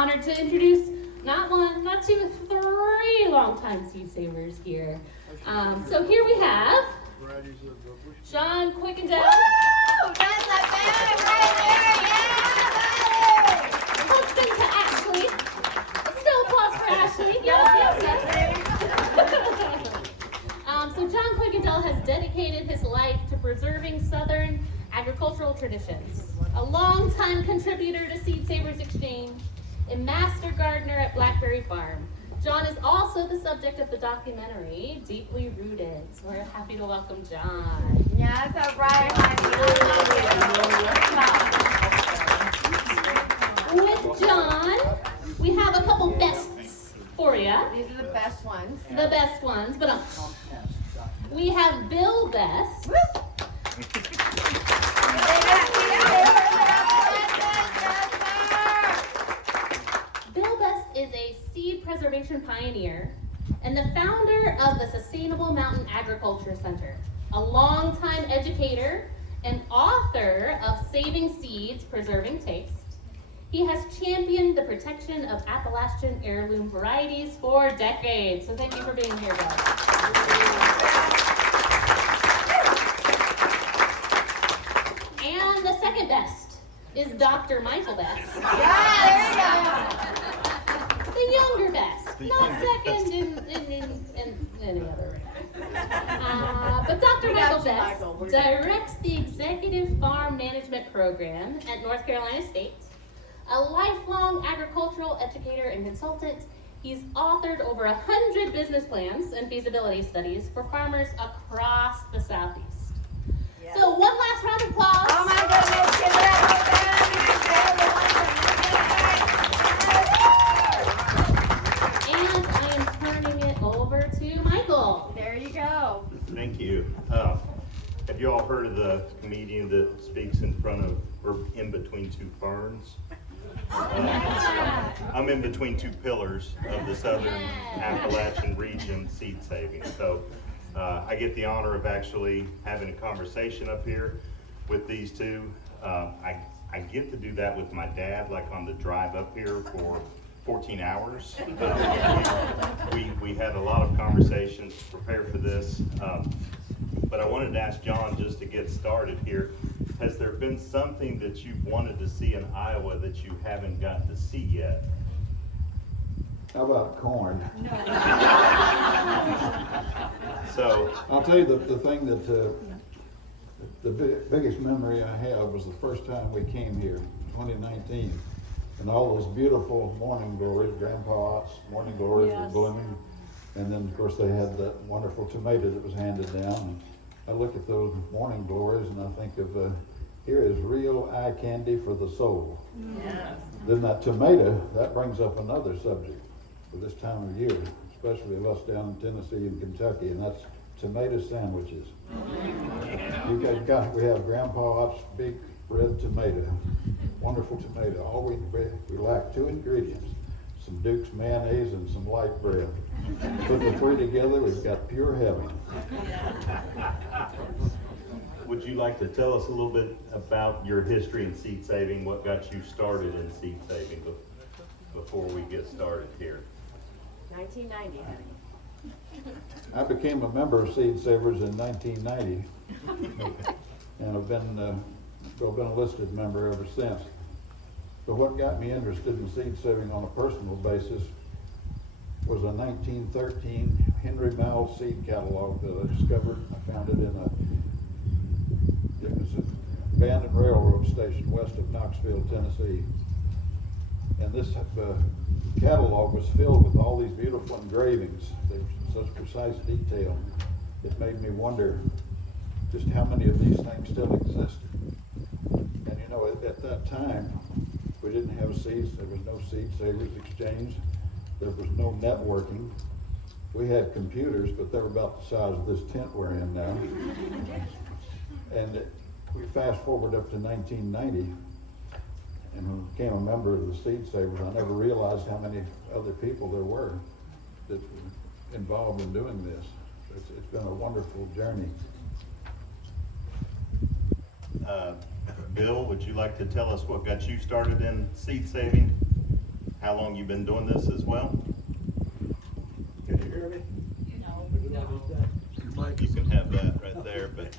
honored to introduce not one, not two, three longtime seed savers here. So here we have John Coykendall. Woo! That's a band right there, yeah! Husband to Ashley. Still applause for Ashley. Yes. So John Coykendall has dedicated his life to preserving Southern agricultural traditions. A longtime contributor to Seed Savers Exchange, a master gardener at Blackberry Farm. John is also the subject of the documentary, Deeply Rooted. So we're happy to welcome John. Yeah, that's all right, honey. With John, we have a couple bests for you. These are the best ones. The best ones, but we have Bill Best. Bill Best is a seed preservation pioneer and the founder of the Sustainable Mountain Agriculture Center, a longtime educator and author of Saving Seeds, Preserving Taste. He has championed the protection of Appalachian heirloom varieties for decades. So thank you for being here, Bill. And the second best is Dr. Michael Best. Yeah, The younger best, not second in any other rank. But Dr. Michael Best directs the Executive Farm Management Program at North Carolina State. A lifelong agricultural educator and consultant, he's authored over 100 business plans and feasibility studies for farmers across the Southeast. Yes. So one last round of applause. Oh my goodness, give it And I am turning it over to Michael. There you go. Thank you. Have you all heard of the comedian that speaks in front of, or in between two ferns? I'm in between two pillars of the Southern Appalachian region seed saving. So I get the honor of actually having a conversation up here with these two. I get to do that with my dad, like on the drive up here for 14 hours. We had a lot of conversations to prepare for this. But I wanted to ask John, just to get started here, has there been something that you've wanted to see in Iowa that you haven't gotten to see yet? How about corn? So, I'll tell you the thing that biggest memory I have was the first time we came here, 2019, and all those beautiful morning glories, Grandpa's morning glories were blooming, and then of course they had that wonderful tomato that was handed down. And I look at those morning glories and I think of here is real eye candy for the soul. Yes. Then that tomato, that brings up another subject for this time of year, especially of us down in Tennessee and Kentucky, and that's tomato sandwiches. You guys we have Grandpa's big red tomato, wonderful tomato. All we lack two ingredients, some Duke's mayonnaise and some light bread. Put the three together, we've got pure heaven. would you like to tell us a little bit about your history in seed saving, what got you started in seed saving before we get started here? 1990, honey. I became a member of Seed Savers in 1990, and I've been a listed member ever since. But what got me interested in seed saving on a personal basis was a 1913 Henry Mowell seed catalog that I discovered. I found it in an abandoned railroad station west of Knoxville, Tennessee. And this catalog was filled with all these beautiful engravings. They were in such precise detail. It made me wonder just how many of these things still existed. And you know, at that time, we didn't have seeds. There was no Seed Savers Exchange. There was no networking. We had computers, but they were about the size of this tent we're in now. And we fast forward up to 1990, and when I became a member of the Seed Savers, I never realized how many other people there were that were involved in doing this. It's been a wonderful journey. Bill, would you like to tell us what got you started in seed saving? how long you've been doing this as well? Can you hear me? Would you like that? You can have that right there, but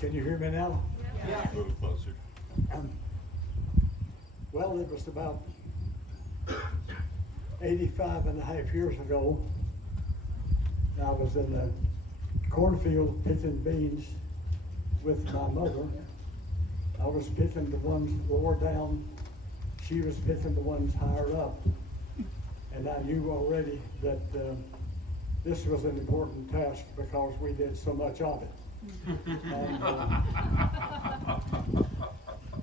Can you hear me now? a little closer. Well, it was about 85 and a half years ago. I was in the cornfield picking beans with my mother. I was picking the ones lower down. She was picking the ones higher up. And I knew already that this was an important task because we did so much of it. And,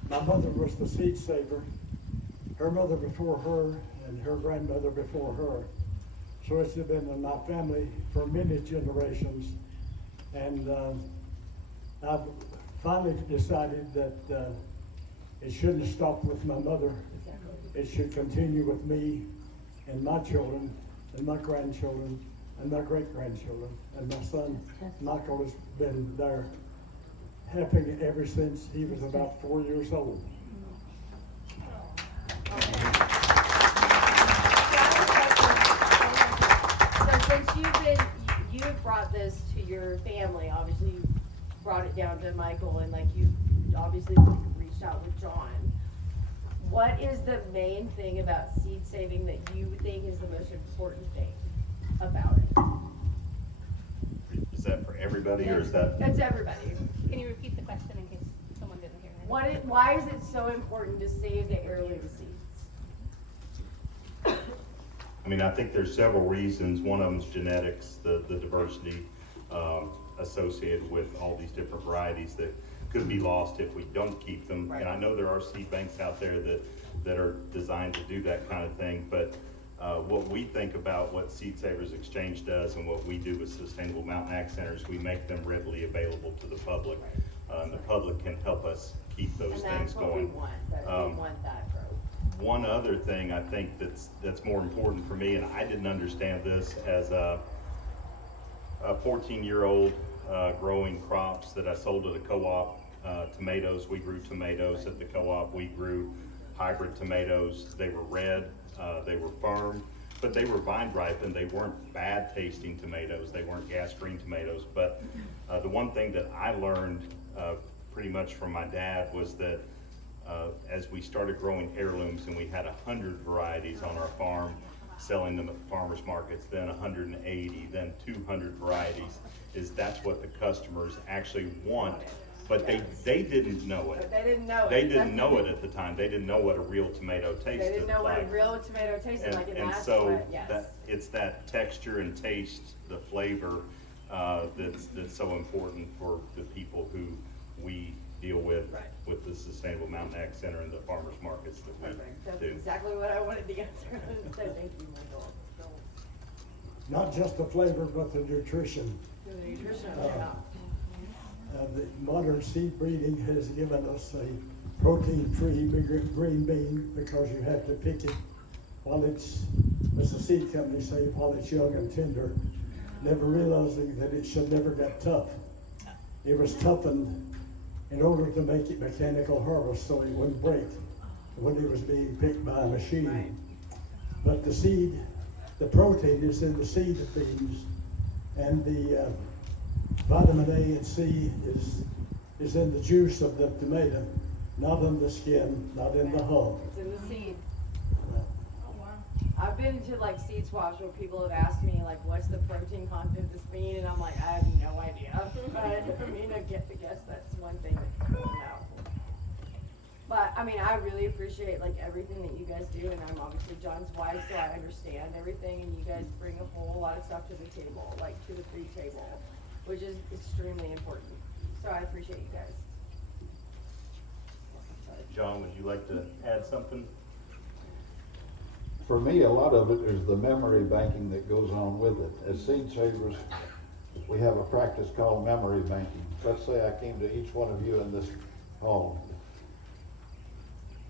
my mother was the seed saver. Her mother before her and her grandmother before her. So it's been in my family for many generations. And I've finally decided that it shouldn't have stopped with my mother. It should continue with me and my children and my grandchildren and my great-grandchildren. And my son, Michael, has been there helping ever since he was about 4 years old. So since you've brought this to your family, obviously you brought it down to Michael, and like you obviously reached out with John. What is the main thing about seed saving that you think is the most important thing about it? Is that for everybody or is that? That's everybody. Can you repeat the question in case someone didn't hear it? Why is it so important to save the heirloom seeds? I mean, I think there's several reasons. One of them is genetics, the diversity associated with all these different varieties that could be lost if we don't keep them. Right. And I know there are seed banks out there that are designed to do that kind of thing, but what we think about what Seed Savers Exchange does and what we do with Sustainable Mountain Ag Centers, we make them readily available to the public. And the public can help us keep those things going. And that's what we want, we want that growth. One other thing I think that's more important for me, and I didn't understand this as a 14-year-old growing crops that I sold at a co-op. Tomatoes, we grew tomatoes at the co-op. We grew hybrid tomatoes. They were red, they were firm, but they were vine ripened. They weren't bad tasting tomatoes. They weren't gas green tomatoes. But the one thing that I learned pretty much from my dad was that as we started growing heirlooms and we had 100 varieties on our farm, selling them at farmers markets, then 180, then 200 varieties, that's what the customers actually want. But they didn't know it. But they didn't know it. They didn't know it at the time. They didn't know what a real tomato tasted like. They didn't know what a real tomato tasted like, and that's so what, yes. it's that texture and taste, the flavor, that's so important for the people who we deal with, Right. with the Sustainable Mountain Ag Center and the farmers markets that we Perfect. That's do. exactly what I wanted to answer. So thank you, Michael. Not just the flavor, but the nutrition. The nutrition, yeah. The modern seed breeding has given us a protein-free green bean because you have to pick it while it's, as the seed company say, while it's young and tender, never realizing that it should never get tough. It was toughened in order to make it mechanical harvest so it wouldn't break when it was being picked by a machine. Right. But the seed, the protein is in the seed of beans, and the vitamin A and C is in the juice of the tomato, not in the skin, not in the hull. It's in the seed. I've been to like seed swaps where people have asked me like, what's the protein content of this bean? And I'm like, I have no idea. But I mean, I guess that's one thing that people know. But I mean, I really appreciate like everything that you guys do, and I'm obviously John's wife, so I understand everything, and you guys bring a whole lot of stuff to the table, like to the food table, which is extremely important. So I appreciate you guys. John, would you like to add something? For me, a lot of it is the memory banking that goes on with it. As seed savers, we have a practice called memory banking. Let's say I came to each one of you in this hall.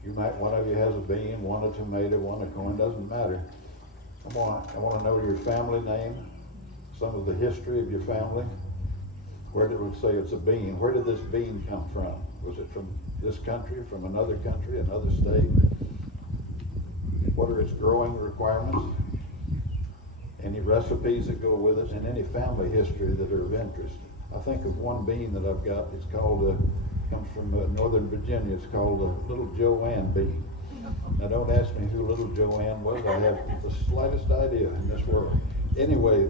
One of you has a bean, one a tomato, one a corn, doesn't matter. I want to know your family name, some of the history of your family. Where did we say it's a bean? Where did this bean come from? Was it from this country, from another country, another state? what are its growing requirements, any recipes that go with it, and any family history that are of interest. I think of one bean that I've got, it's called, comes from Northern Virginia, it's called Little Joanne bean. Now don't ask me who Little Joanne was, I have the slightest idea in this world. Anyway,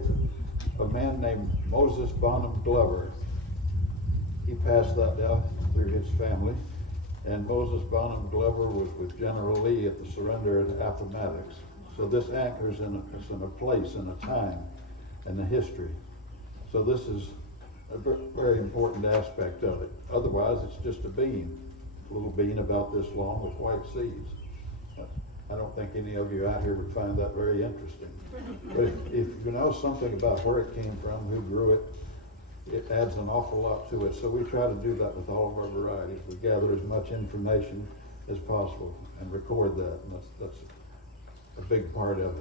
a man named Moses Bonham Glover, he passed that down through his family. And Moses Bonham Glover was with General Lee at the surrender at Appomattox. So this anchors in a place, in a time, and a history. So this is a very important aspect of it. Otherwise, it's just a bean, a little bean about this long with white seeds. I don't think any of you out here would find that very interesting. But if you know something about where it came from, who grew it, it adds an awful lot to it. So we try to do that with all of our varieties. We gather as much information as possible and record that, and that's a big part of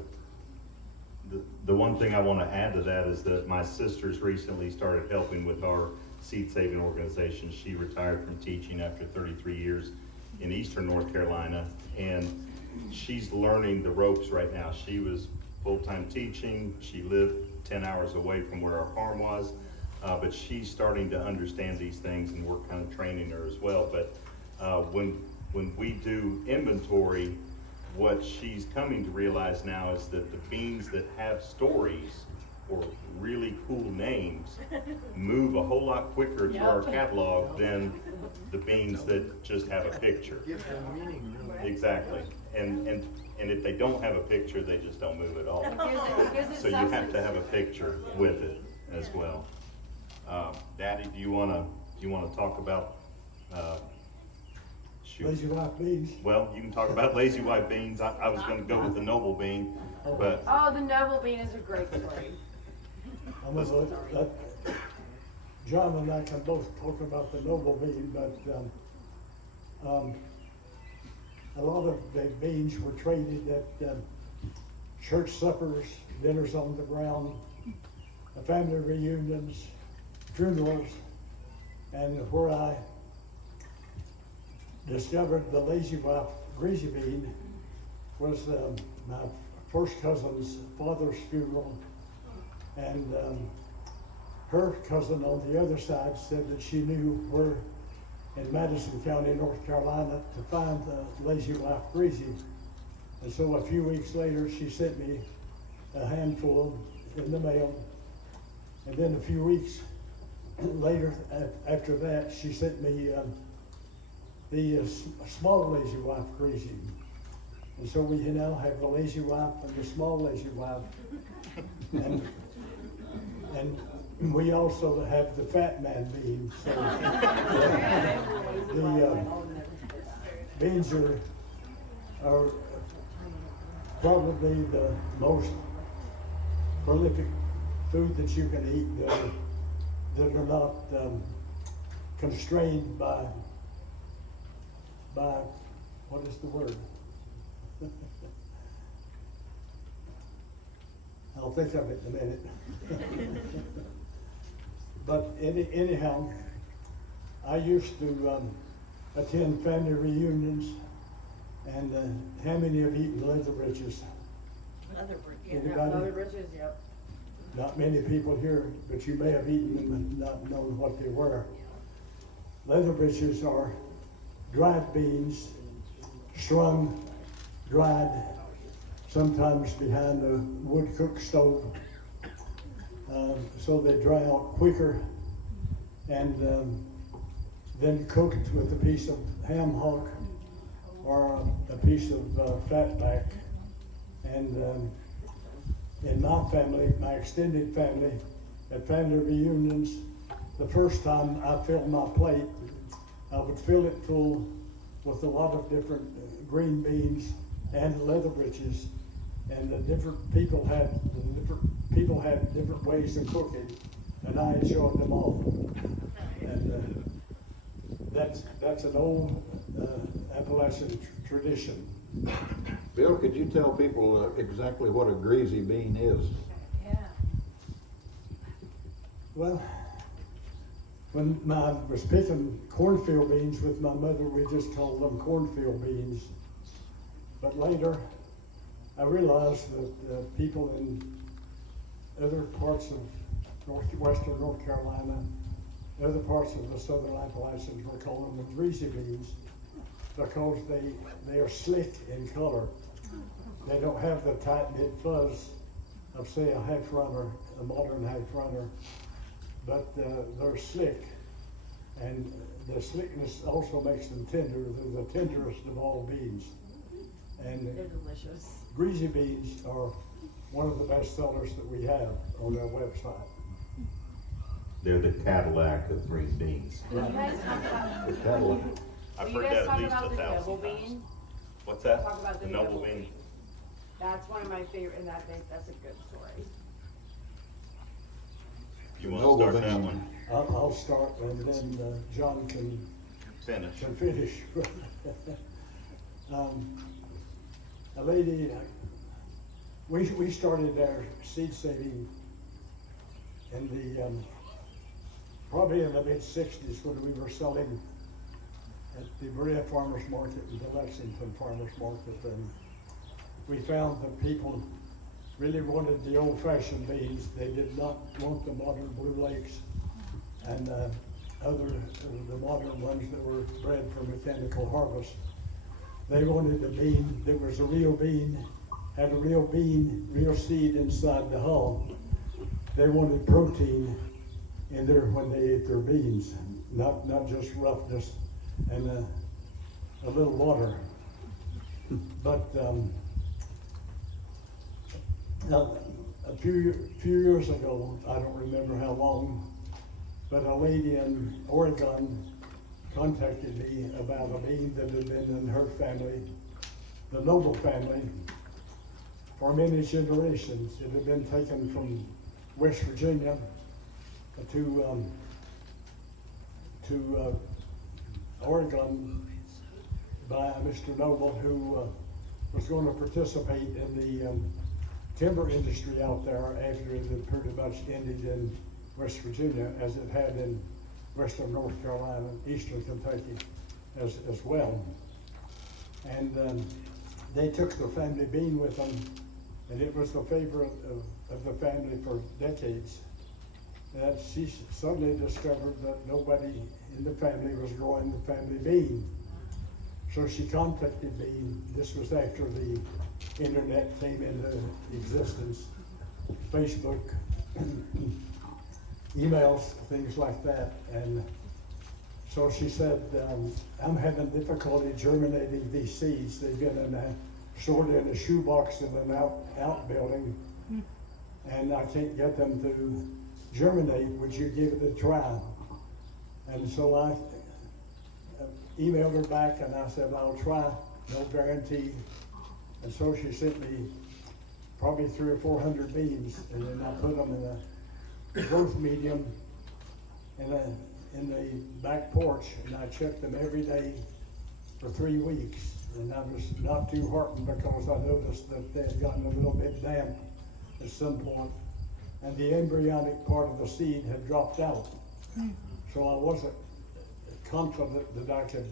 it. The one thing I want to add to that is that my sister's recently started helping with our seed saving organization. She retired from teaching after 33 years in Eastern North Carolina, and she's learning the ropes right now. She was full-time teaching. She lived 10 hours away from where our farm was. But she's starting to understand these things, and we're kind of training her as well. But when we do inventory, what she's coming to realize now is that the beans that have stories or really cool names move a whole lot quicker to our catalog than the beans that just have a picture. Give them meaning, really. Exactly. And if they don't have a picture, they just don't move at all. It gives it So you have to substance. have a picture with it as well. Daddy, do you wanna talk about, shoot. Lazy white beans. Well, you can talk about lazy white beans. I was gonna go with the noble bean, but Oh, the noble bean is a great story. I'm gonna let John and I can both talk about the noble bean, but a lot of the beans were traded at church suppers, dinners on the ground, family reunions, funerals, and where I discovered the lazy wife greasy bean was my first cousin's father's funeral, and her cousin on the other side said that she knew where in Madison County, North Carolina, to find the lazy wife greasy. And so a few weeks later, she sent me a handful in the mail. And then a few weeks later, after that, she sent me the small lazy wife greasy. And so we now have the lazy wife and the small lazy wife. And we also have the fat man bean. So the beans are probably the most prolific food that you can eat that are not constrained by what is the word? I'll think of it in a minute. But anyhow, I used to attend family reunions, and how many have eaten leather breeches? Anybody? Leather breeches, yep. Not many people here, but you may have eaten them and not known what they were. Leather breeches are dried beans, strung, dried, sometimes behind a wood cook stove, so they dry out quicker, and then cooked with a piece of ham hock or a piece of fat back. And in my family, my extended family, at family reunions, the first time I filled my plate, I would fill it full with a lot of different green beans and leather breeches, and the different people had different ways of cooking, and I enjoyed them all. And that's an old Appalachian tradition. Bill, could you tell people exactly what a greasy bean is? Yeah. Well, when I was picking cornfield beans with my mother, we just called them cornfield beans. But later, I realized that people in other parts of western North Carolina, other parts of the southern Appalachians were calling them greasy beans because they are slick in color. They don't have the tight-knit fuzz of, say, a half runner, a modern half runner, but they're slick. And the slickness also makes them tender. They're the tenderest of all beans. And They're delicious. greasy beans are one of the best sellers that we have on our website. They're the Cadillac of green beans. Will you guys talk about, The Cadillac. I've will you heard guys that at talk least about the 1,000 noble times. bean? What's that? Talk about the noble noble bean. bean. That's one of my favorite, and I think that's a good story. You The want noble to start that bean. one? I'll start and then John can Finish. finish. A lady, we started our seed saving in the, probably in the mid-60s when we were selling at the Berea Farmers Market and the Lexington Farmers Market. And we found that people really wanted the old-fashioned beans. They did not want the modern Blue Lakes and the modern ones that were bred for mechanical harvest. They wanted a bean that was a real bean, had a real bean, real seed inside the hull. They wanted protein in there when they ate their beans, not just roughness and a little water. But now, a few years ago, I don't remember how long, but a lady in Oregon contacted me about a bean that had been in her family, the Noble family, for many generations. It had been taken from West Virginia to Oregon by Mr. Noble, who was going to participate in the timber industry out there after it had pretty much ended in West Virginia, as it had in western North Carolina, eastern Kentucky as well. And they took the family bean with them, and it was the favorite of the family for decades. That she suddenly discovered that nobody in the family was growing the family bean. So she contacted me. This was after the internet came into existence, Facebook, emails, things like that. And so she said, I'm having difficulty germinating these seeds. They've been stored in a shoebox in an outbuilding, and I can't get them to germinate. Would you give it a try? And so I emailed her back and I said, I'll try, no guarantee. And so she sent me probably 300 or 400 beans, and then I put them in a growth medium in the back porch, and I checked them every day for 3 weeks. And I was not too heartened because I noticed that they had gotten a little bit damp at some point, and the embryonic part of the seed had dropped out. So I wasn't confident that I could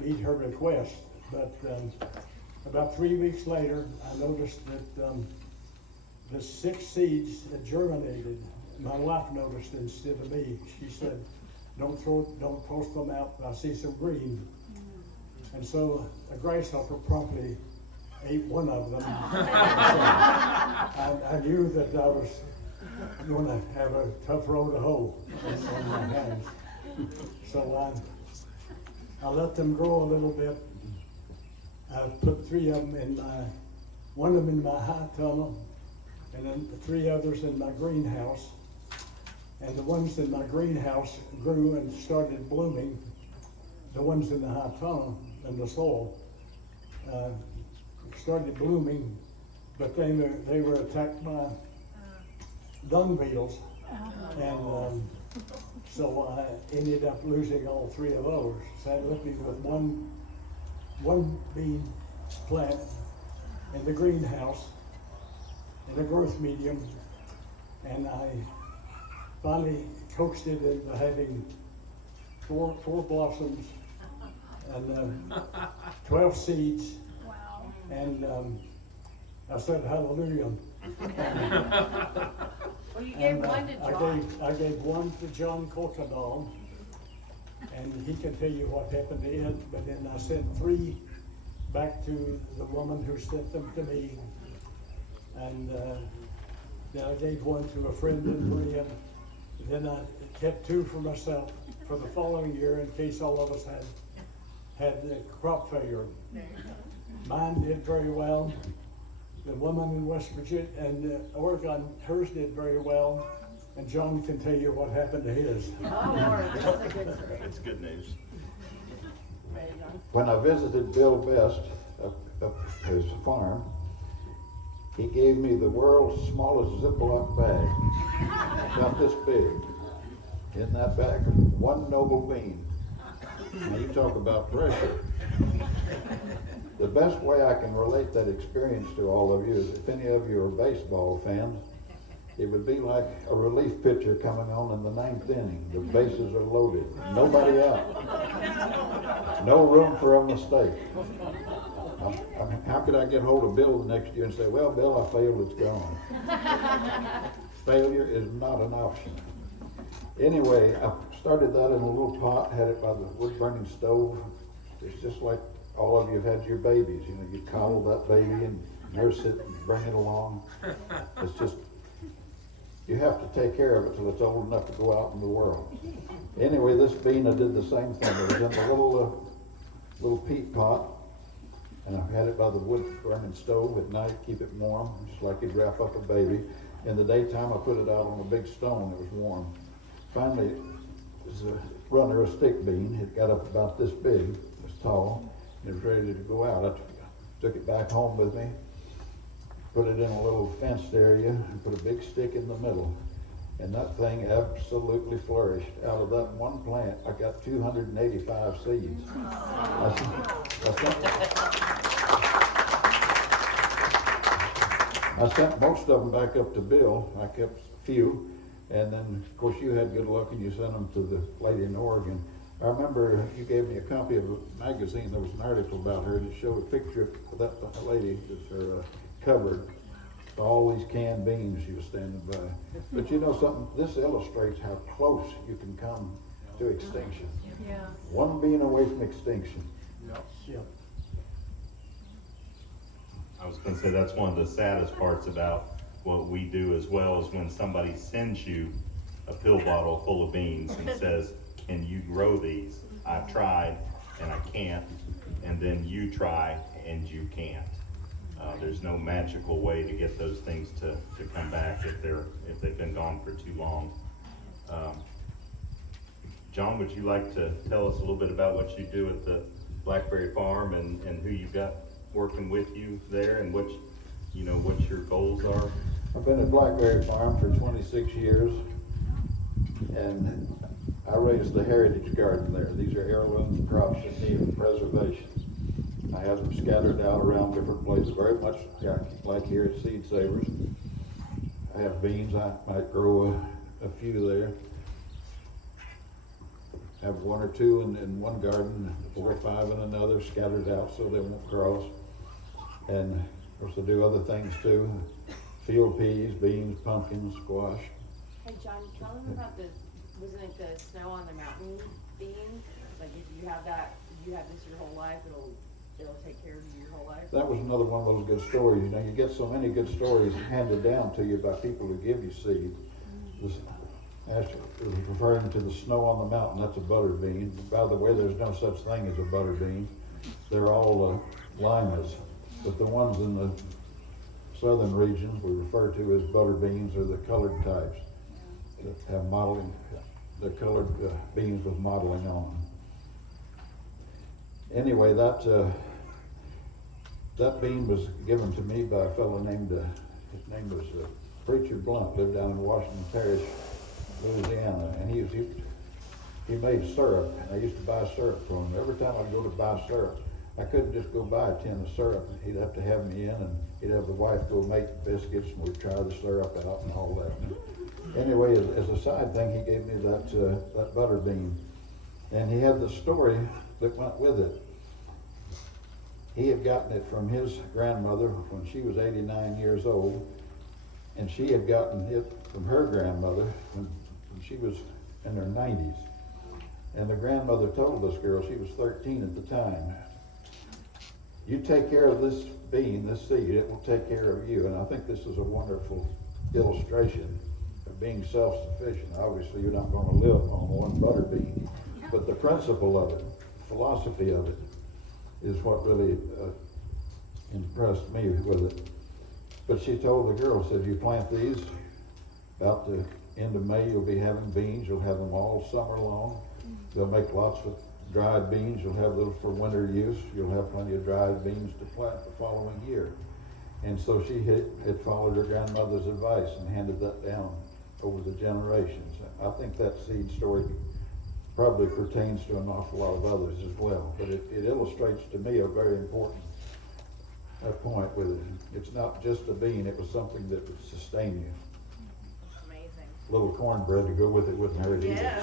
meet her request. But about 3 weeks later, I noticed that the 6 seeds had germinated. My wife noticed instead of me. She said, don't post them out, I see some green. And so a grasshopper promptly ate one of them. I knew that I was going to have a tough road to hoe on my hands. So I let them grow a little bit. I put 3 of them one of them in my high tunnel, and then 3 others in my greenhouse. And the ones in my greenhouse grew and started blooming. The ones in the high tunnel in the soil started blooming, but they were attacked by dung beetles. And so I ended up losing all 3 of those. So I left me with one bean plant in the greenhouse, in a growth medium, and I finally coaxed it into having 4 blossoms and 12 seeds. Wow. And I said hallelujah. Well, you gave And, one to John. I gave one to John Coykendall, and he can tell you what happened to it, but then I sent 3 back to the woman who sent them to me. And, then I gave one to a friend in Korea. Then I kept 2 for myself for the following year in case all of us had crop failure. Mine did very well. The woman in West Virginia and Oregon, hers did very well. And John can tell you what happened to his. Oh, Lord, that's a good story. It's good news. Right, John? When I visited Bill Best up at his farm, he gave me the world's smallest Ziploc bag, about this big. In that bag was 1 noble bean. Now you talk about pressure. The best way I can relate that experience to all of you is if any of you are baseball fans, it would be like a relief pitcher coming on in the 9th inning. The bases are loaded, nobody out. No room for a mistake. How could I get hold of Bill the next year and say, well, Bill, I failed, it's gone. Failure is not an option. Anyway, I started that in a little pot, had it by the wood burning stove. It's just like all of you have had your babies. You know, you coddle that baby and nurse it and bring it along. It's just, you have to take care of it till it's old enough to go out in the world. Anyway, this bean, I did the same thing. It was in a little peat pot, and I had it by the wood burning stove at night, keep it warm, just like you'd wrap up a baby. In the daytime, I put it out on a big stone. It was warm. Finally, it was a runner, a stick bean. It got up about this big, it was tall, and it was ready to go out. I took it back home with me, put it in a little fenced area, and put a big stick in the middle. And that thing absolutely flourished. Out of that one plant, I got 285 seeds. I sent most of them back up to Bill. I kept a few. And then, of course, you had good luck and you sent them to the lady in Oregon. I remember you gave me a copy of a magazine. There was an article about her that showed a picture of that lady that's her cupboard. All these canned beans she was standing by. But you know something? This illustrates how close you can come to extinction. Yeah. One bean away from extinction. Yeah. I was gonna say, that's one of the saddest parts about what we do as well, is when somebody sends you a pill bottle full of beans and says, can you grow these? I've tried and I can't, and then you try and you can't. There's no magical way to get those things to come back if they've been gone for too long. John, would you like to tell us a little bit about what you do at the Blackberry Farm and who you've got working with you there, and what your goals are? I've been at Blackberry Farm for 26 years, and I raised the heritage garden there. These are heirloom crops in need of preservation. I have them scattered out around different places, very much like here at Seed Savers. I have beans, I might grow a few there. I have 1 or 2 in one garden, 4 or 5 in another, scattered out so they won't cross. And of course I do other things too. Field peas, beans, pumpkins, squash. Hey, John, tell them about wasn't it the snow on the mountain bean? Like if you have this your whole life, it'll take care of you your whole life. That was another one of those good stories. You know, you get so many good stories handed down to you by people who give you seed. This, actually, it was referring to the snow on the mountain. That's a butter bean. By the way, there's no such thing as a butter bean. They're all limas, but the ones in the southern regions we refer to as butter beans are the colored types that have modeling. The colored beans with modeling on them. Anyway, that bean was given to me by a fellow named, his name was Preacher Blunt, lived down in Washington Parish, Louisiana, and he made syrup, and I used to buy syrup from him. Every time I'd go to buy syrup, I couldn't just go buy a tin of syrup. He'd have to have me in, and he'd have the wife go make biscuits, and we'd try the syrup out and all that. Anyway, as a side thing, he gave me that butter bean, and he had the story that went with it. he had gotten it from his grandmother when she was 89 years old, and she had gotten it from her grandmother when she was in her 90s. And the grandmother told this girl, she was 13 at the time, you take care of this bean, this seed, it will take care of you. And I think this is a wonderful illustration of being self-sufficient. Obviously, you're not going to live on one butter bean, but the principle of it, philosophy of it, is what really impressed me with it. But she told the girl, said, you plant these, about the end of May, you'll be having beans. You'll have them all summer long. They'll make lots of dried beans. You'll have little for winter use. You'll have plenty of dried beans to plant the following year. And so she had followed her grandmother's advice and handed that down over the generations. I think that seed story probably pertains to an awful lot of others as well. But it illustrates to me a very important point with it. It's not just a bean, it was something that would sustain you. Amazing. A little cornbread to go with it wouldn't hurt either. Yes.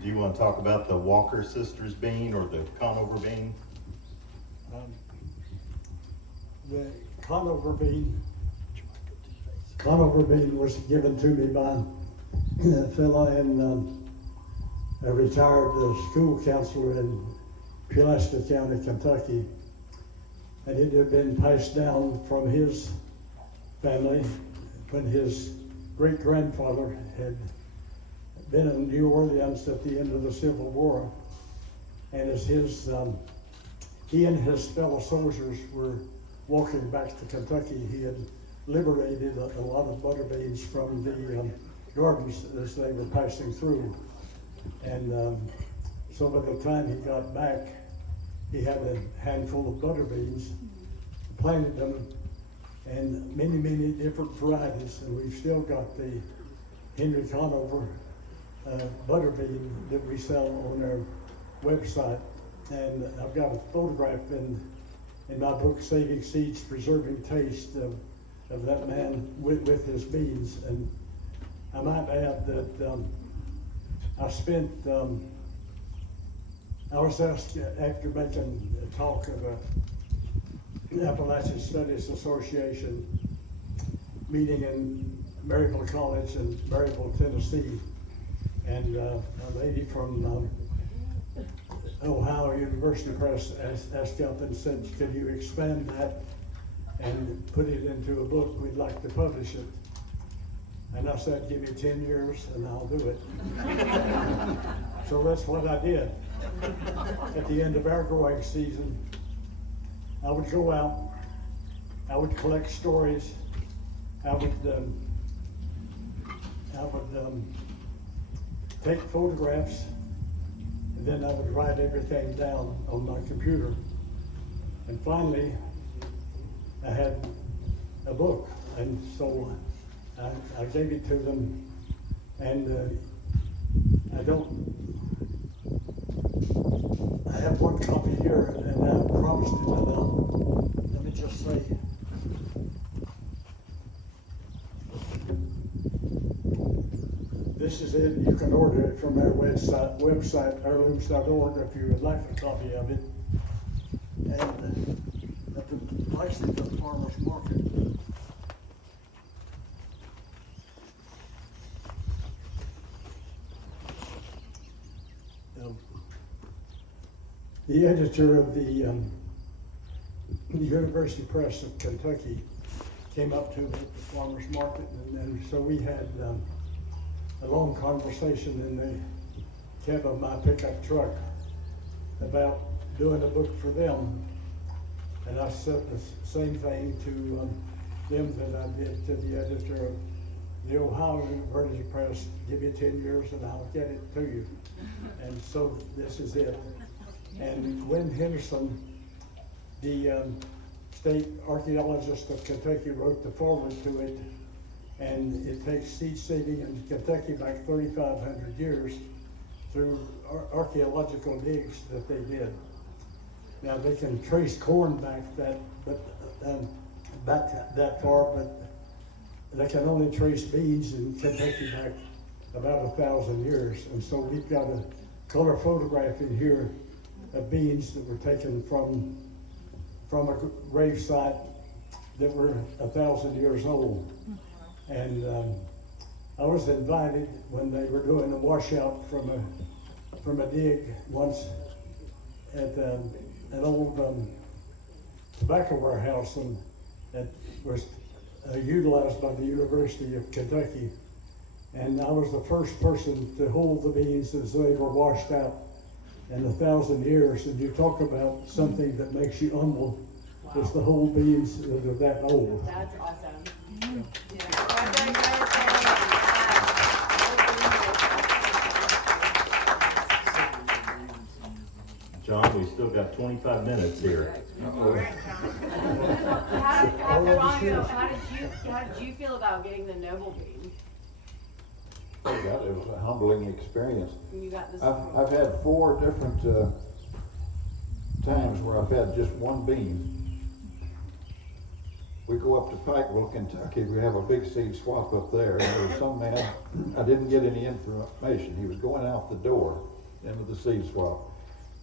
Do you want to talk about the Walker Sisters bean or the Conover bean? The Conover bean was given to me by a fellow in a retired school counselor in Pulaski County, Kentucky. And it had been passed down from his family when his great-grandfather had been in New Orleans at the end of the Civil War. And as he and his fellow soldiers were walking back to Kentucky, he had liberated a lot of butter beans from the gardens as they were passing through. And so by the time he got back, he had a handful of butter beans, planted them, and many, many different varieties. And we've still got the Henry Conover butter bean that we sell on our website. And I've got a photograph in my book, Saving Seeds, Preserving Taste, of that man with his beans. And I might add that I spent, I was asked after making a talk of the Appalachian Studies Association meeting in Maryville College in Maryville, Tennessee. And a lady from Ohio University Press asked up and said, could you expand that and put it into a book? We'd like to publish it. And I said, give me 10 years and I'll do it. So that's what I did. At the end of our growing season, I would go out, I would collect stories, I would take photographs, and then I would write everything down on my computer. And finally, I had a book, and so I gave it to them, and I have one copy here, and I promised it, and let me just say, this is it. You can order it from our website, heirlooms.org, if you would like a copy of it. And at the Lexington Farmers Market. The editor of the University Press of Kentucky came up to me at the farmers market, and so we had a long conversation in the cab of my pickup truck about doing a book for them. And I said the same thing to them that I did to the editor of the Ohio University Press. Give me 10 years and I'll get it to you. And so this is it. And Gwen Henderson, the state archaeologist of Kentucky, wrote the foreword to it. And it takes seed saving in Kentucky back 3,500 years through archaeological digs that they did. Now they can trace corn back that far, but they can only trace beans in Kentucky back about 1,000 years. And so we've got a color photograph in here of beans that were taken from a grave site that were 1,000 years old. And I was invited when they were doing a washout from a dig once at an old tobacco warehouse, and that was utilized by the University of Kentucky. And I was the first person to hold the beans as they were washed out in 1,000 years. And you talk about something that makes you humble, is to hold beans that are that old. That's awesome. John, we still got 25 minutes here. How did you feel about getting the Noble bean? Oh God, it was a humbling experience. You got this. I've had 4 different times where I've had just one bean. We go up to Pikeville, Kentucky. We have a big seed swap up there. And there was some man, I didn't get any information. He was going out the door into the seed swap,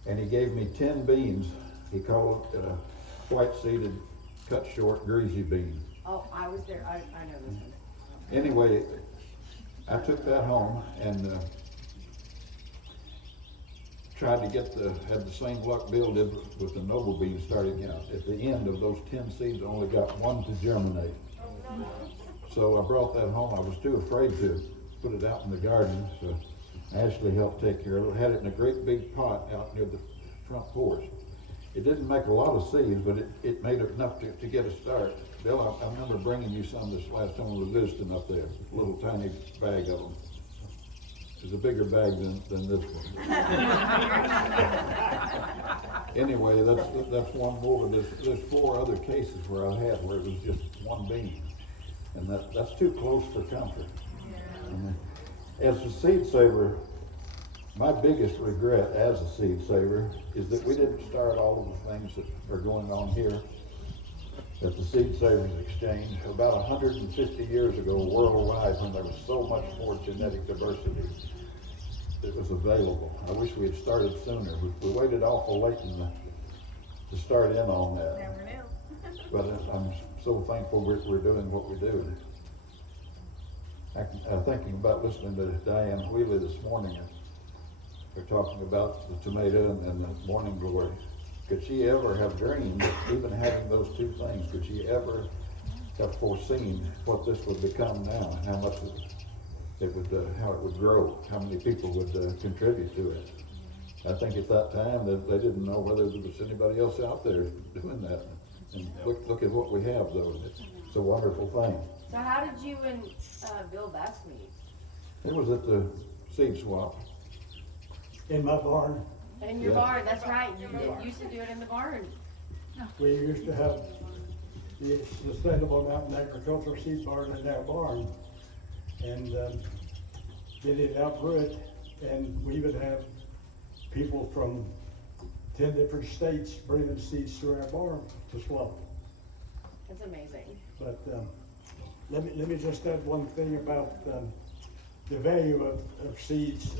and he gave me 10 beans. He called it a white-seeded, cut short, greasy bean. Oh, I was there. I know this one. Anyway, I took that home and tried to had the same luck Bill did with the Noble bean starting out. At the end of those 10 seeds, I only got 1 to germinate. So I brought that home. I was too afraid to put it out in the garden, so Ashley helped take care of it. Had it in a great big pot out near the front porch. It didn't make a lot of seeds, but it made enough to get a start. Bill, I remember bringing you some this last time we were visiting up there, a little tiny bag of them. It's a bigger bag than this one. Anyway, that's one more, but there's 4 other cases where I had where it was just one bean. And that's too close for comfort. I mean, as a seed saver, my biggest regret as a seed saver is that we didn't start all of the things that are going on here at the Seed Savers Exchange about 150 years ago worldwide, when there was so much more genetic diversity that was available. I wish we had started sooner. We waited awful late to start in on that. Never knew. But I'm so thankful we're doing what we do. Thinking about listening to Diane Wheely this morning, they're talking about the tomato and the morning glory. Could she ever have dreamed, even having those 2 things, could she ever have foreseen what this would become now, how much it would, how it would grow, how many people would contribute to it? I think at that time that they didn't know whether there was anybody else out there doing that. And look at what we have, though. It's a wonderful thing. So how did you and Bill Bass meet? It was at the seed swap. In my barn, In your Yeah. barn, that's right. You used to do it in the barn. we used to have the Sustainable Mountain Agricultural Seed Barn in our barn. And then it outgrew it, and we would have people from 10 different states bringing seeds to our barn to swap. That's amazing. But let me just add one thing about the value of seeds.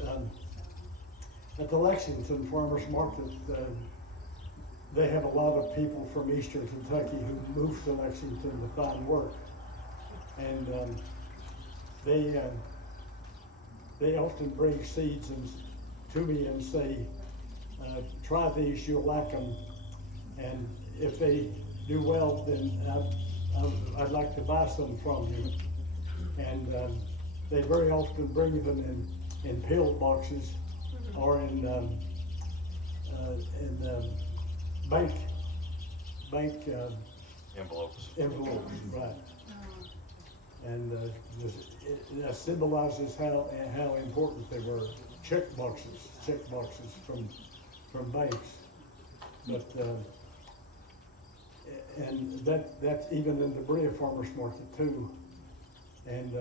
At the Lexington Farmers Market, they have a lot of people from eastern Kentucky who move to Lexington to find work. And they often bring seeds to me and say, try these, you'll like them. And if they do well, then I'd like to buy some from you. And they very often bring them in pill boxes or in bank Envelopes. envelopes, right? And that symbolizes how important they were. Check boxes from banks. But and that's even in the Brea Farmers Market too. And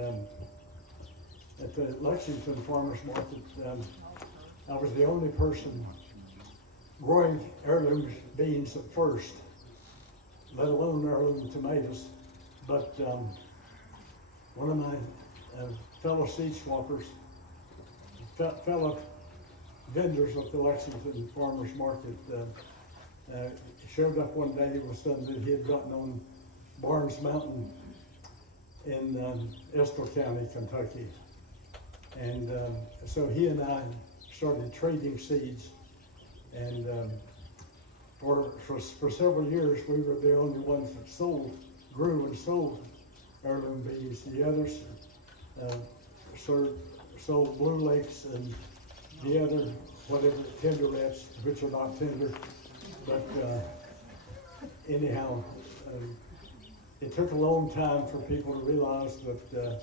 at the Lexington Farmers Market, I was the only person growing heirloom beans at first, let alone heirloom tomatoes. But one of my fellow seed swappers, fellow vendors at the Lexington Farmers Market showed up one day with something that he had gotten on Barnes Mountain in Estill County, Kentucky. And so he and I started trading seeds, and for several years we were the only ones that grew and sold heirloom beans. The others sold Blue Lakes and the other, whatever, tenderettes, which are not tender. But anyhow, it took a long time for people to realize that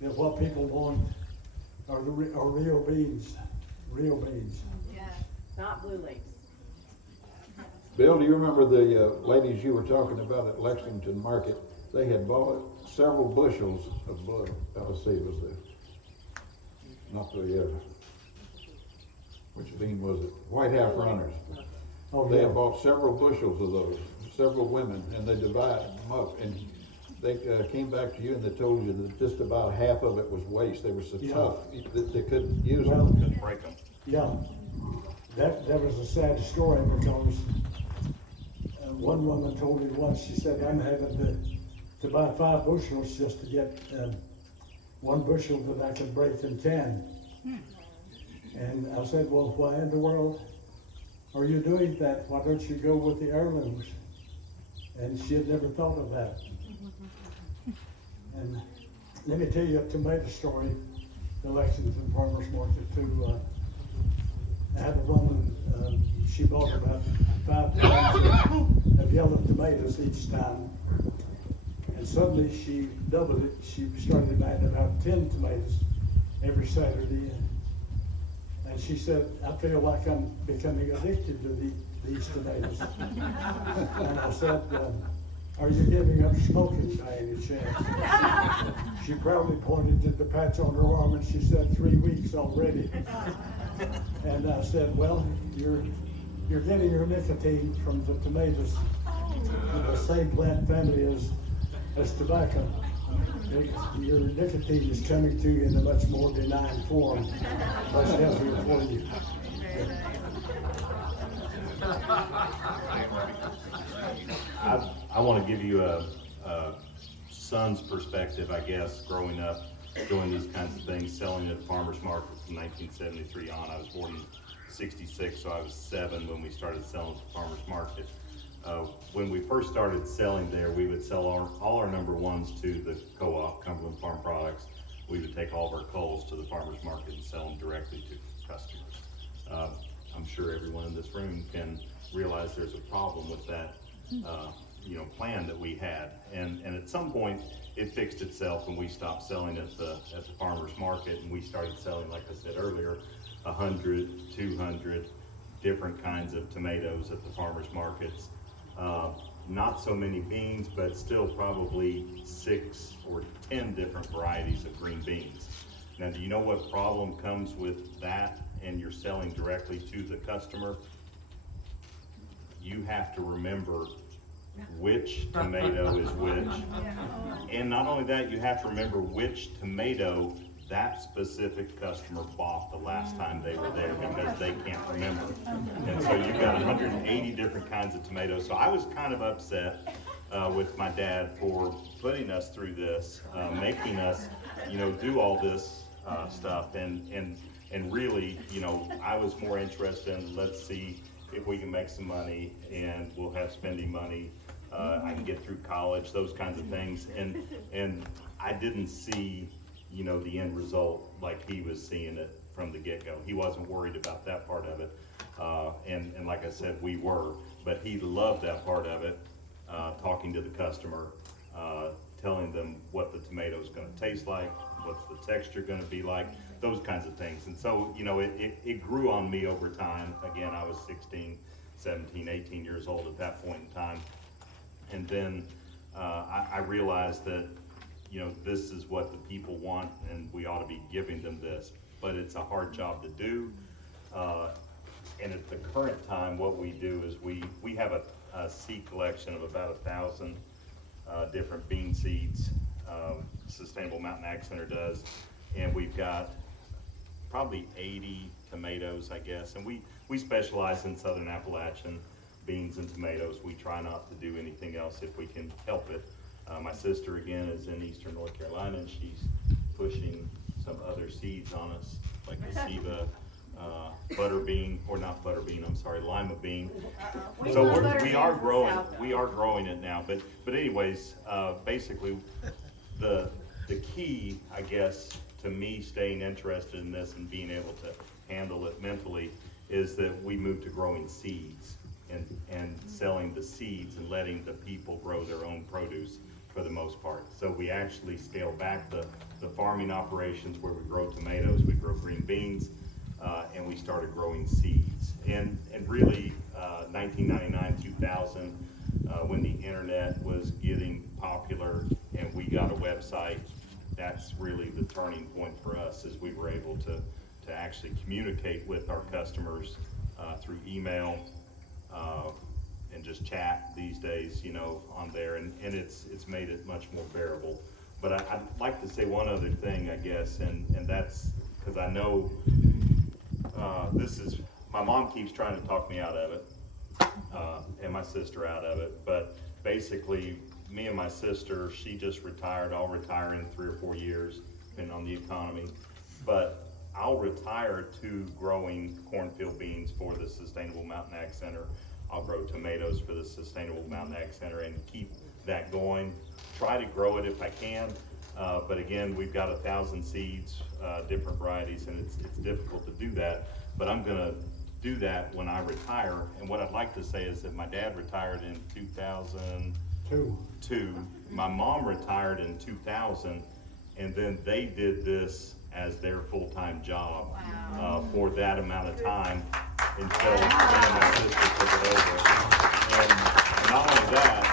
what people want are real beans, Yes. Not Blue Lakes. Bill, do you remember the ladies you were talking about at Lexington Market? They had bought several bushels of let's see, was the, not the, which bean was it? White half runners. Oh, They yeah. had bought several bushels of those, several women, and they divided them up. And they came back to you and they told you that just about half of it was waste. They were so Yeah. tough that they couldn't use Well, them. Couldn't break them. Yeah, that was a sad story because one woman told me once, she said, I'm having to buy 5 bushels just to get 1 bushel that I could break and can. And I said, well, why in the world are you doing that? Why don't you go with the heirlooms? And she had never thought of that. And let me tell you a tomato story, the Lexington Farmers Market too. I had a woman, she bought about 5 pounds of yellow tomatoes each time. And suddenly she doubled it. She started buying about 10 tomatoes every Saturday. And she said, I feel like I'm becoming addicted to these tomatoes. And I said, are you giving up smoking by any chance? She proudly pointed to the patch on her arm and she said, 3 weeks already. And I said, well, you're getting your nicotine from the tomatoes, the same plant family as tobacco. Your nicotine is coming to you in a much more benign form, much healthier for you. I want to give you a son's perspective, I guess, growing up, doing these kinds of things, selling at the farmer's market from 1973 on. I was born in 66, so I was 7 when we started selling at the farmer's market. When we first started selling there, we would sell all our number ones to the co-op, Cumberland Farm Products. We would take all of our culls to the farmer's market and sell them directly to customers. I'm sure everyone in this room can realize there's a problem with that plan that we had. And at some point, it fixed itself and we stopped selling at the farmer's market, and we started selling, like I said earlier, 100, 200 different kinds of tomatoes at the farmer's markets. Not so many beans, but still probably 6 or 10 different varieties of green beans. Now, do you know what problem comes with that and you're selling directly to the customer? You have to remember which tomato is which. And not only that, you have to remember which tomato that specific customer bought the last time they were there, because they can't remember. And so you've got 180 different kinds of tomatoes. So I was kind of upset with my dad for putting us through this, making us, do all this stuff. And really, I was more interested in, let's see if we can make some money and we'll have spending money. I can get through college, those kinds of things. And I didn't see the end result like he was seeing it from the get-go. He wasn't worried about that part of it. And like I said, we were, but he loved that part of it, talking to the customer, telling them what the tomato is gonna taste like, what's the texture gonna be like, those kinds of things. And so, it grew on me over time. Again, I was 16, 17, 18 years old at that point in time. And then I realized that this is what the people want, and we ought to be giving them this. But it's a hard job to do. And at the current time, what we do is we have a seed collection of about 1,000 different bean seeds. Sustainable Mountain Ag Center does, and we've got probably 80 tomatoes, I guess. And we specialize in Southern Appalachian beans and tomatoes. We try not to do anything else if we can help it. My sister, again, is in Eastern North Carolina, and she's pushing some other seeds on us, like the Siva, butter bean, or not butter bean, I'm sorry, lima bean. We So love butter we beans are in the growing, South, though. we are growing it now, but anyways, basically, the key, I guess, to me staying interested in this and being able to handle it mentally is that we moved to growing seeds and selling the seeds and letting the people grow their own produce for the most part. So we actually scaled back the farming operations where we grow tomatoes, we grow green beans, and we started growing seeds. And really, 1999, 2000, when the internet was getting popular and we got a website, that's really the turning point for us, as we were able to actually communicate with our customers through email and just chat these days, you know, on there, and it's made it much more bearable. But I'd like to say one other thing, I guess, and that's because I know this is, my mom keeps trying to talk me out of it, and my sister out of it, but basically, me and my sister, she just retired. I'll retire in 3 or 4 years, depending on the economy. But I'll retire to growing cornfield beans for the Sustainable Mountain Ag Center. I'll grow tomatoes for the Sustainable Mountain Ag Center and keep that going. Try to grow it if I can. But again, we've got 1,000 seeds, different varieties, and it's difficult to do that. But I'm gonna do that when I retire. And what I'd like to say is that my dad retired in 2002. My mom retired in 2000, and then they did this as their full-time job for that amount of time until me and my sister took it over. And not only that,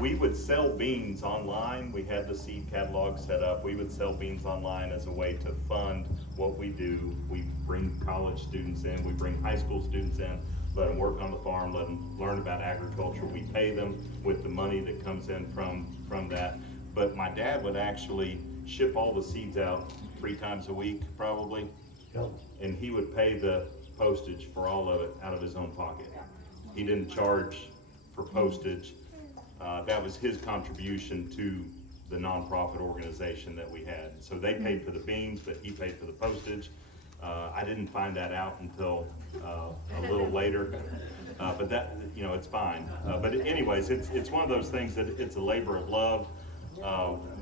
we would sell beans online. We had the seed catalog set up. We would sell beans online as a way to fund what we do. We bring college students in, we bring high school students in, let them work on the farm, let them learn about agriculture. We pay them with the money that comes in from that. But my dad would actually ship all the seeds out 3 times a week, probably. Yep. And he would pay the postage for all of it out of his own pocket. He didn't charge for postage. That was his contribution to the nonprofit organization that we had. So they paid for the beans, but he paid for the postage. I didn't find that out until a little later, but that, you know, it's fine. But anyways, it's one of those things that it's a labor of love.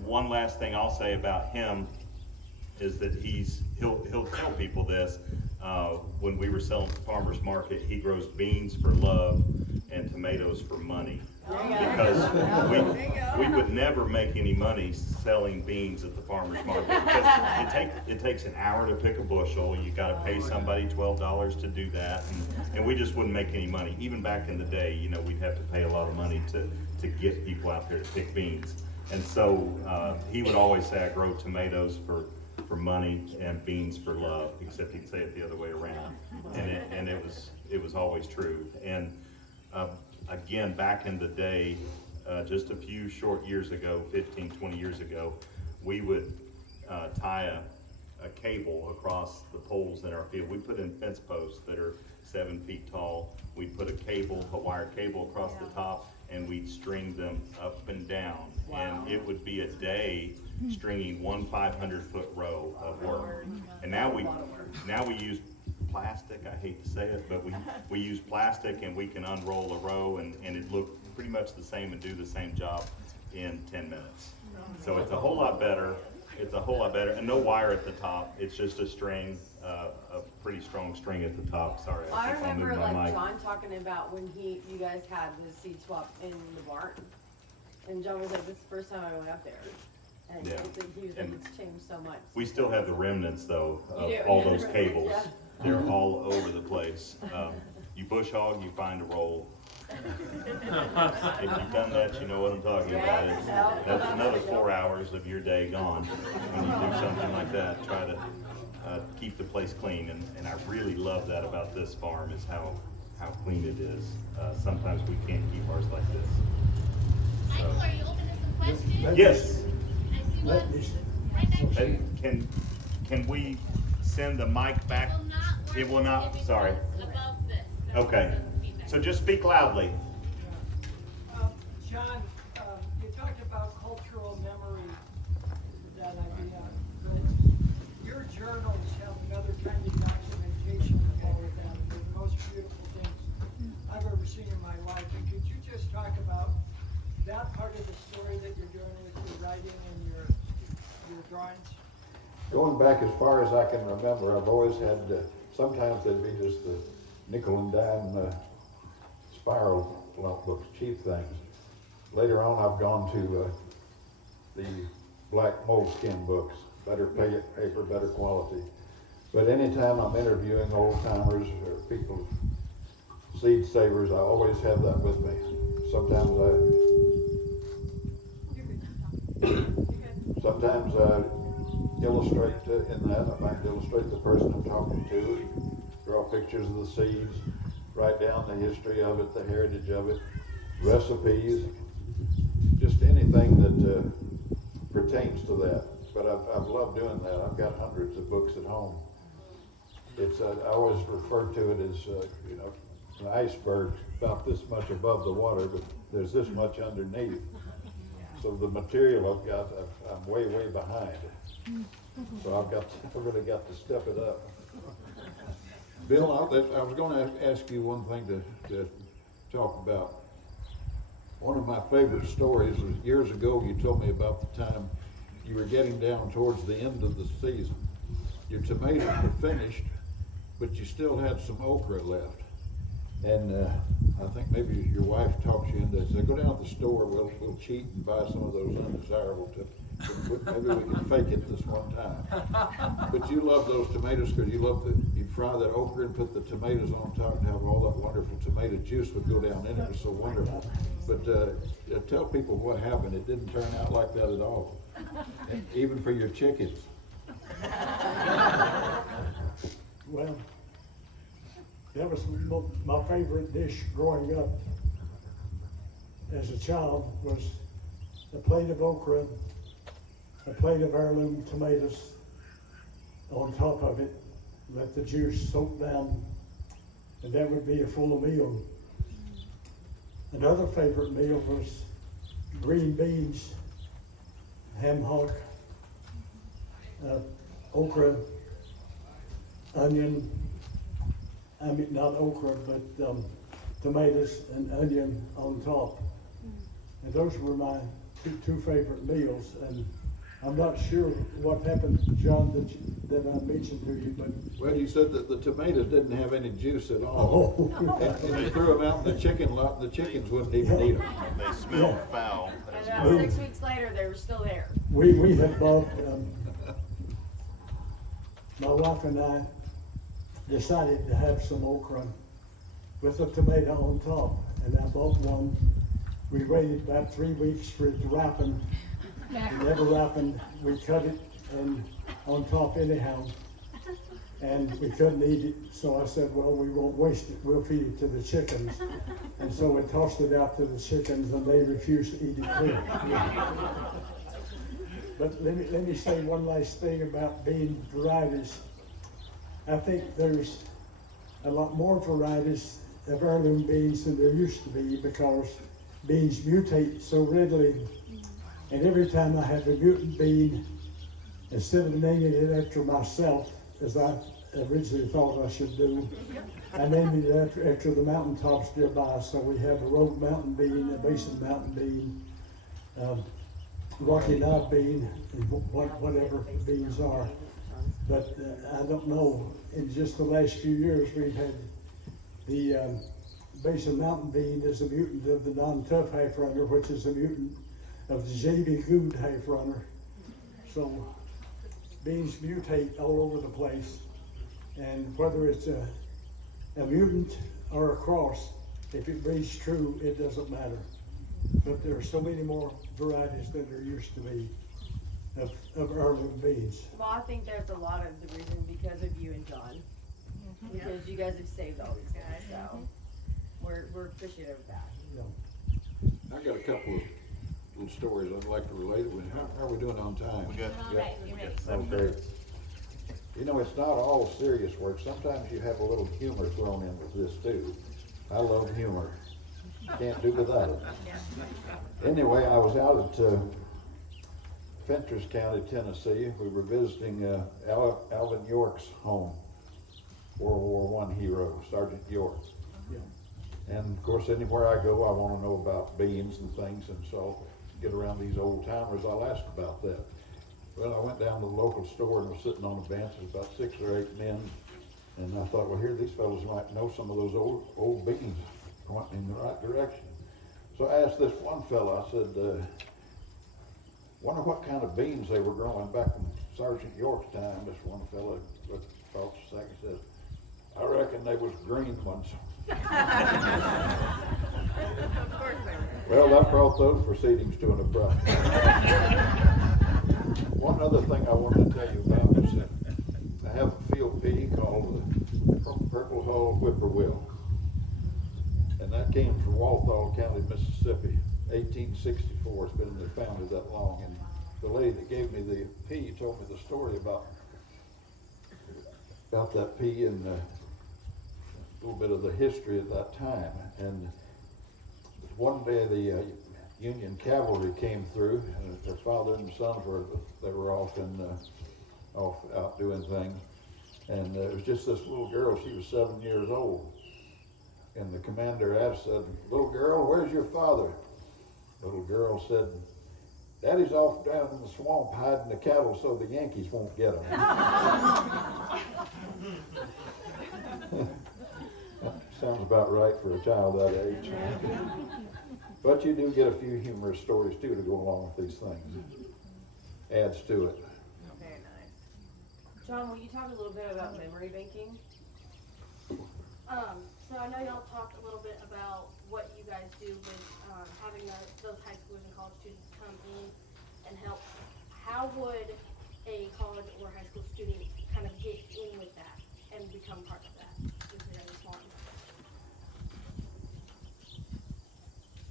One last thing I'll say about him is that he'll tell people this. When we were selling at the farmer's market, he grows beans for love and tomatoes for money. Because we would never make any money selling beans at the farmer's market, because it takes an hour to pick a bushel. You gotta pay somebody $12 to do that, and we just wouldn't make any money. Even back in the day, you know, we'd have to pay a lot of money to get people out there to pick beans. And so he would always say, I grow tomatoes for money and beans for love, except he'd say it the other way around. And it was always true. And again, back in the day, just a few short years ago, 15, 20 years ago, we would tie a cable across the poles in our field. We put in fence posts that are 7 feet tall. We'd put a wire cable across the top, and we'd string them up and down. And it would be a day stringing one 500-foot row of work. And now we use plastic. I hate to say it, but we use plastic, and we can unroll a row and it look pretty much the same and do the same job in 10 minutes. So it's a whole lot better. And no wire at the top. It's just a string, a pretty strong string at the top. Sorry, I I keep on remember moving my like mic. John talking about when you guys had the seed swap in the barn. And John was like, this is the first time I went up there. And Yeah. he was like, And it's changed so much. We still have the remnants though of You do? all those cables. Yeah. They're all over the place. You bush hog, you find a roll. If you've done that, you know what I'm talking about. That's another 4 hours of your day gone when you do something like that. Try to keep the place clean, and I really love that about this farm is how clean it is. Sometimes we can't keep ours like this. Michael, are you open to some questions? Yes. I see one Let me- right next to you. And can we send the mic back? It will not, sorry. Above this. Okay, so just speak loudly. John, you talked about cultural memory, that idea, but your journals have another kind of documentation of all of them. They're the most beautiful things I've ever seen in my life. And could you just talk about that part of the story that you're doing with your writing and your drawings? Going back as far as I can remember, I've always had, sometimes they'd be just the nickel and dime spiral notebooks, cheap things. Later on, I've gone to the black moleskin books, better paper, better quality. But anytime I'm interviewing old timers or people, seed savers, I always have that with me. Sometimes I illustrate in that. I might illustrate the person I'm talking to, draw pictures of the seeds, write down the history of it, the heritage of it, recipes, just anything that pertains to that. But I've loved doing that. I've got hundreds of books at home. It's I always refer to it as an iceberg about this much above the water, but there's this much underneath. So the material I've got, I'm way behind. So I've really got to step it up. Bill, I was going to ask you one thing to talk about. One of my favorite stories was years ago. You told me about the time you were getting down towards the end of the season. Your tomatoes were finished, but you still had some okra left. And I think maybe your wife talked you into it. Said, go down to the store, we'll cheat and buy some of those undesirable maybe we can fake it this one time. But you love those tomatoes because you'd fry that okra and put the tomatoes on top and have all that wonderful tomato juice would go down in it. It was so wonderful. But tell people what happened. It didn't turn out like that at all. And even for your chickens. Well, that was my favorite dish growing up as a child was a plate of okra, a plate of heirloom tomatoes on top of it, let the juice soak down, and that would be a full meal. Another favorite meal was green beans, ham hock, okra, onion, not okra, but tomatoes and onion on top. And those were my two favorite meals. And I'm not sure what happened, John, that I mentioned to you, but. Well, you said that the tomatoes didn't have any juice at all. Oh. And you threw them out in the chicken lot, the chickens wouldn't even eat them. They smell foul. And 6 weeks later, they were still there. We had bought, my wife and I decided to have some okra with a tomato on top, and I bought one. We waited about 3 weeks for it to ripen. It never ripened. We cut it and on top anyhow, and we couldn't eat it. So I said, well, we won't waste it. We'll feed it to the chickens. And so we tossed it out to the chickens, and they refused to eat it too. But let me say one last thing about bean varieties. I think there's a lot more varieties of heirloom beans than there used to be because beans mutate so readily. And every time I have a mutant bean, instead of naming it after myself, as I originally thought I should do, I named it after the mountaintops nearby. So we have a Rogue Mountain bean, a Basin Mountain bean, Rocky Knob bean, and whatever beans are. But I don't know, in just the last few years, we've had the Basin Mountain bean is a mutant of the non-tough half runner, which is a mutant of the JB Good half runner. So beans mutate all over the place, and whether it's a mutant or a cross, if it breeds true, it doesn't matter. But there are so many more varieties than there used to be of heirloom beans. Well, I think there's a lot of the reason because of you and John. Because you guys have saved all these things, so we're appreciative of that. Yeah. I got a couple of little stories I'd like to relate with. How are we doing on time? We got, All right, you're ready. 7 Okay. minutes. You know, it's not all serious work. Sometimes you have a little humor thrown in with this too. I love humor. Can't do without it. Anyway, I was out at Fentress County, Tennessee. We were visiting Alvin York's home, World War I hero, Sergeant York. And of course, anywhere I go, I want to know about beans and things, and so get around these old timers, I'll ask about that. Well, I went down to the local store and was sitting on a bench. There's about 6 or 8 men, and I thought, well, here these fellows might know some of those old beans pointing in the right direction. So I asked this one fellow, I said, wonder what kind of beans they were growing back in Sergeant York's time. This one fellow looked for a second and said, I reckon they was green ones. Well, that brought those proceedings to an abrupt. One other thing I wanted to tell you about is that I have a field pea called the Purple Hull Whippoorwill. And that came from Walthall County, Mississippi, 1864. It's been founded that long. And the lady that gave me the pea told me the story about that pea and a little bit of the history of that time. And one day the Union cavalry came through, and their father and son were off out doing things. And it was just this little girl. She was 7 years old. And the commander asked, said, little girl, where's your father? The little girl said, Daddy's off down in the swamp hiding the cattle so the Yankees won't get them. Sounds about right for a child that age. But you do get a few humorous stories too to go along with these things. Adds to it. Very nice. John, will you talk a little bit about memory banking? So I know y'all talked a little bit about what you guys do with having those high schoolers and college students come in and help. How would a college or high school student kind of get in with that and become part of that? Is there any form?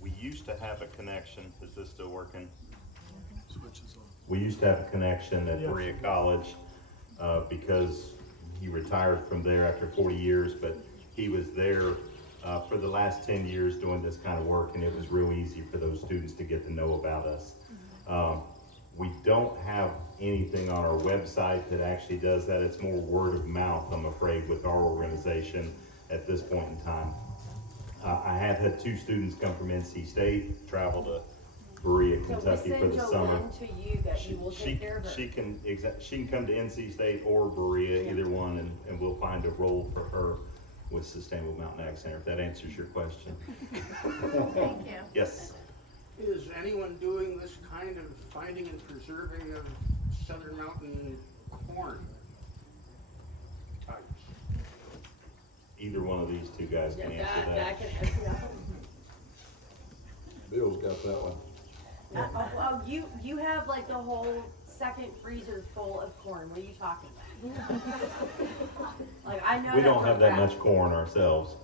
We used to have a connection. Is this still working? We used to have a connection at Berea College because he retired from there after 40 years, but he was there for the last 10 years doing this kind of work, and it was real easy for those students to get to know about us. We don't have anything on our website that actually does that. It's more word of mouth, I'm afraid, with our organization at this point in time. I have had 2 students come from NC State, travel to Berea, Kentucky for the summer. So we send Jolene to you that you will take care of her. She can come to NC State or Berea, either one, and we'll find a role for her with Sustainable Mountain Ag Center, if that answers your question. Thank you. Yes. Is anyone doing this kind of finding and preserving of Southern Mountain corn types? Either one of these 2 guys can answer That that. can answer that. Bill's got that one. Well, you have like the whole second freezer full of corn. What are you talking about? Like I know We that don't for have a that fact. much corn ourselves.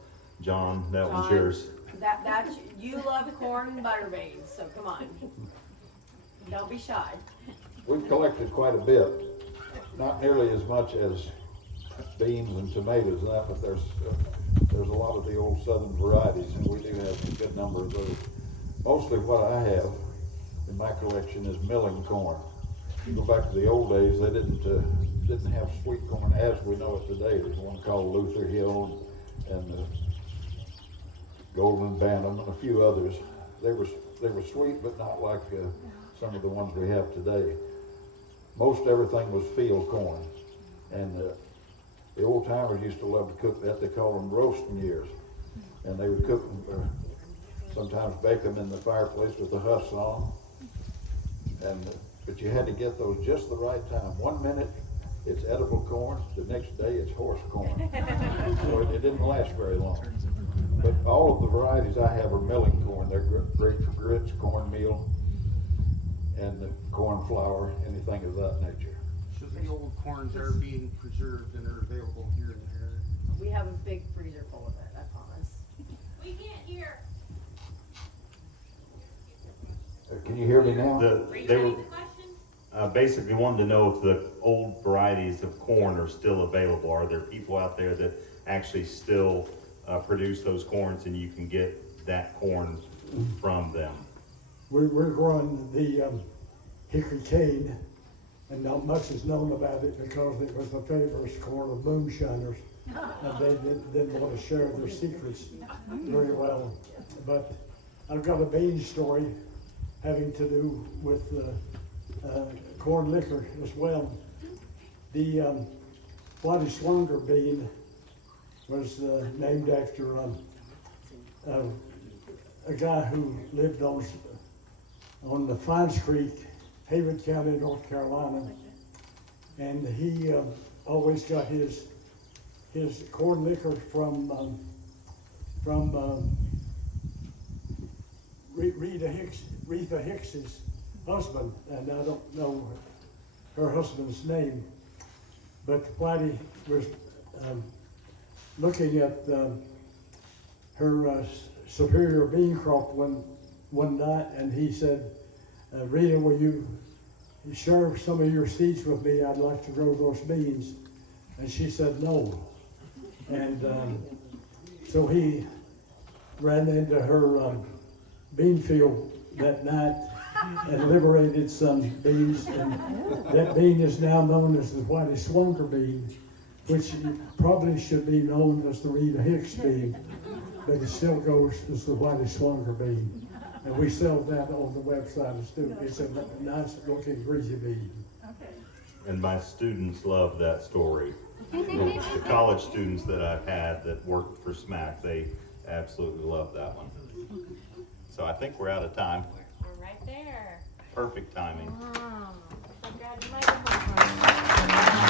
John, that one's John, yours. That's you love corn and butter beans, so come on. Don't be shy. We've collected quite a bit, not nearly as much as beans and tomatoes and that, but there's a lot of the old southern varieties, and we do have a good number of those. Mostly what I have in my collection is milling corn. You go back to the old days, they didn't have sweet corn as we know it today. There's one called Luther Hill and Golden Bantam and a few others. They were sweet, but not like some of the ones we have today. Most everything was field corn, and the old timers used to love to cook that. They called them roasting ears, and they would cook them, sometimes bake them in the fireplace with the husks on. But you had to get those just the right time. 1 minute it's edible corn, the next day it's horse corn. So it didn't last very long. But all of the varieties I have are milling corn. They're great for grits, cornmeal, and corn flour, anything of that nature. So the old corns are being preserved and are available here and there. We have a big freezer full of it, I promise. We can't hear. Can you hear me now? They were, basically wanted to know if the old varieties of corn are still available. Are there people out there that actually still produce those corns and you can get that corn from them? We're growing the hickory cane, and not much is known about it because it was the favorite corn of moonshiners. And they didn't want to share their secrets very well. But I've got a bean story having to do with corn liquor as well. The Whitey Swanger bean was named after a guy who lived on the Fines Creek, Haywood County, North Carolina, and he always got his corn liquor from Rita Hicks's husband, and I don't know her husband's name, but Whitey was looking at her superior bean crop one night, and he said, Rita, will you share some of your seeds with me? I'd like to grow those beans. And she said no. And so he ran into her bean field that night and liberated some beans. And that bean is now known as the Whitey Swanger bean, which probably should be known as the Rita Hicks bean, but it still goes as the Whitey Swanger bean. And we sell that on the website too. It's a nice looking greasy bean. And my students love that story. The college students that I've had that worked for SMAC, they absolutely love that one. So I think we're out of time. We're right there. Perfect timing. Wow. Grab the microphone.